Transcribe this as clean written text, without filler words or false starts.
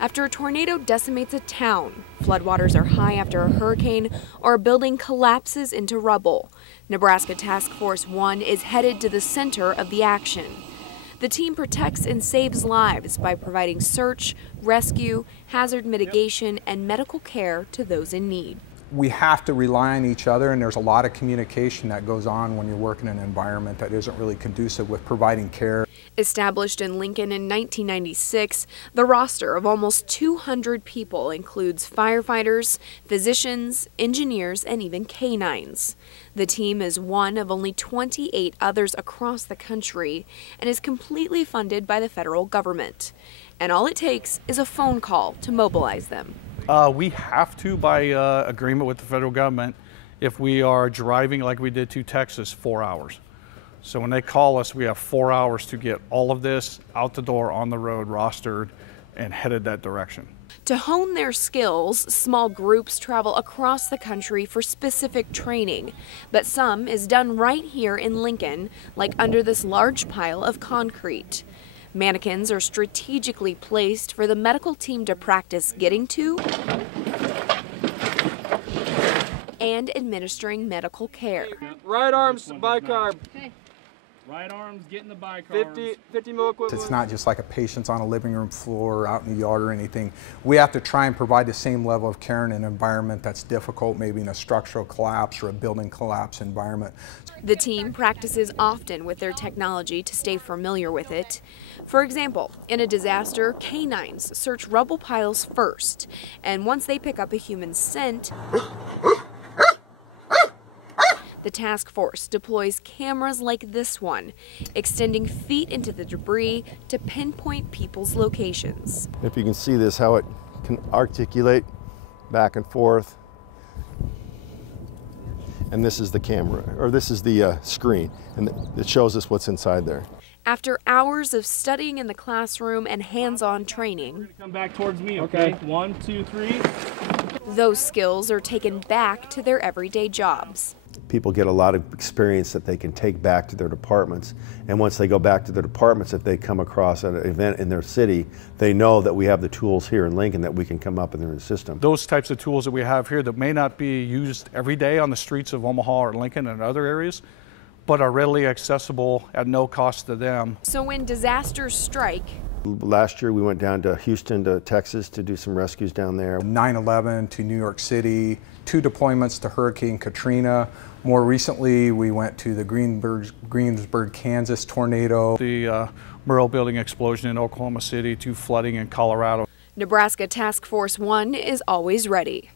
after a tornado decimates a town, floodwaters are high after a hurricane, or a building collapses into rubble. Nebraska Task Force 1 is headed to the center of the action. The team protects and saves lives by providing search, rescue, hazard mitigation, and medical care to those in need. We have to rely on each other, and there's a lot of communication that goes on when you're working in an environment that isn't really conducive with providing care. Established in Lincoln in 1996, the roster of almost 200 people includes firefighters, physicians, engineers, and even canines. The team is one of only 28 others across the country and is completely funded by the federal government. And all it takes is a phone call to mobilize them. We have to, by agreement with the federal government, if we are driving like we did to Texas, 4 hours. So when they call us, we have 4 hours to get all of this out the door, on the road, rostered, and headed that direction. To hone their skills, small groups travel across the country for specific training, but some is done right here in Lincoln, like under this large pile of concrete. Mannequins are strategically placed for the medical team to practice getting to and administering medical care. Right arm's bicarb. Okay. Right arm's getting the bicarb. 50 mil equivalent. It's not just like a patient's on a living room floor or out in the yard or anything. We have to try and provide the same level of care in an environment that's difficult, maybe in a structural collapse or a building collapse environment. The team practices often with their technology to stay familiar with it. For example, in a disaster, canines search rubble piles first, and once they pick up a human scent, the task force deploys cameras like this one, extending feet into the debris to pinpoint people's locations. If you can see this, how it can articulate back and forth. And this is the camera, or this is the screen, and it shows us what's inside there. After hours of studying in the classroom and hands-on training, Come back towards me, okay? 1, 2, 3. those skills are taken back to their everyday jobs. People get a lot of experience that they can take back to their departments, and once they go back to their departments, if they come across an event in their city, they know that we have the tools here in Lincoln that we can come up in their system. Those types of tools that we have here that may not be used every day on the streets of Omaha or Lincoln and other areas, but are readily accessible at no cost to them. So when disasters strike, Last year we went down to Houston to Texas to do some rescues down there. 9/11 to New York City, 2 deployments to Hurricane Katrina. More recently, we went to the Greensburg, Kansas tornado. The Murrah building explosion in Oklahoma City, to flooding in Colorado. Nebraska Task Force 1 is always ready.